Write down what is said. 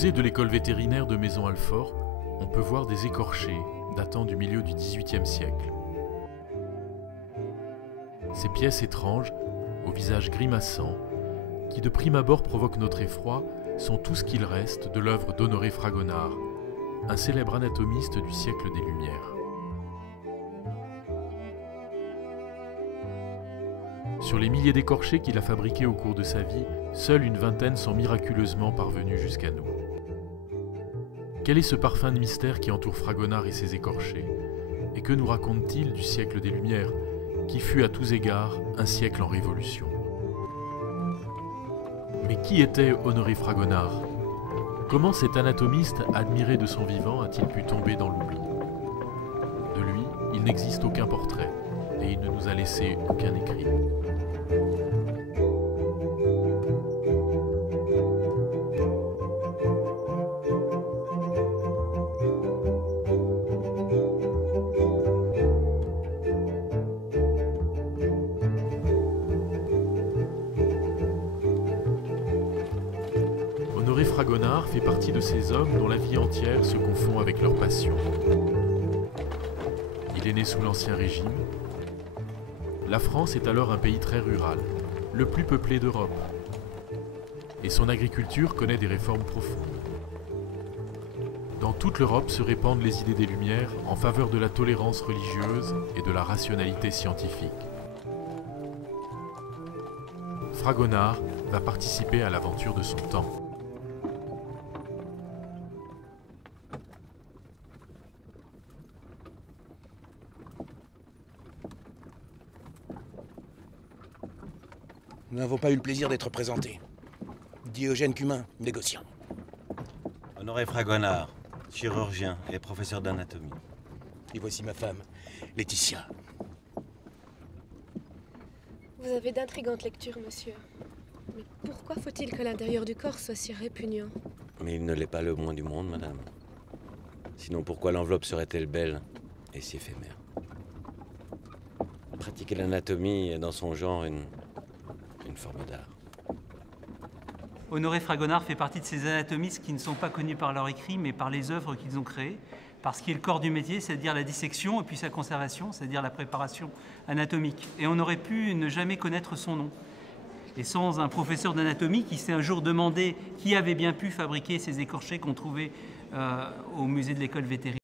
musée de l'école vétérinaire de Maisons-Alfort, on peut voir des écorchés datant du milieu du XVIIIe siècle. Ces pièces étranges, au visage grimaçant, qui de prime abord provoquent notre effroi, sont tout ce qu'il reste de l'œuvre d'Honoré Fragonard, un célèbre anatomiste du siècle des Lumières. Sur les milliers d'écorchés qu'il a fabriqués au cours de sa vie, seule une vingtaine sont miraculeusement parvenus jusqu'à nous. Quel est ce parfum de mystère qui entoure Fragonard et ses écorchés? Et que nous raconte-t-il du siècle des Lumières, qui fut à tous égards un siècle en révolution? Mais qui était Honoré Fragonard? Comment cet anatomiste, admiré de son vivant, a-t-il pu tomber dans l'oubli? De lui, il n'existe aucun portrait, et il ne nous a laissé aucun écrit. Honoré Fragonard fait partie de ces hommes dont la vie entière se confond avec leur passion. Il est né sous l'Ancien Régime. La France est alors un pays très rural, le plus peuplé d'Europe. Et son agriculture connaît des réformes profondes. Dans toute l'Europe se répandent les idées des Lumières en faveur de la tolérance religieuse et de la rationalité scientifique. Fragonard va participer à l'aventure de son temps. Nous n'avons pas eu le plaisir d'être présentés. Diogène Cumin, négociant. Honoré Fragonard, chirurgien et professeur d'anatomie. Et voici ma femme, Laetitia. Vous avez d'intrigantes lectures, monsieur. Mais pourquoi faut-il que l'intérieur du corps soit si répugnant? Mais il ne l'est pas le moins du monde, madame. Sinon, pourquoi l'enveloppe serait-elle belle et si éphémère? Pratiquer l'anatomie est dans son genre une forme d'art. Honoré Fragonard fait partie de ces anatomistes qui ne sont pas connus par leur écrit, mais par les œuvres qu'ils ont créées, par ce qui est le corps du métier, c'est-à-dire la dissection, et puis sa conservation, c'est-à-dire la préparation anatomique. Et on aurait pu ne jamais connaître son nom. Et sans un professeur d'anatomie qui s'est un jour demandé qui avait bien pu fabriquer ces écorchés qu'on trouvait au musée de l'école vétérinaire.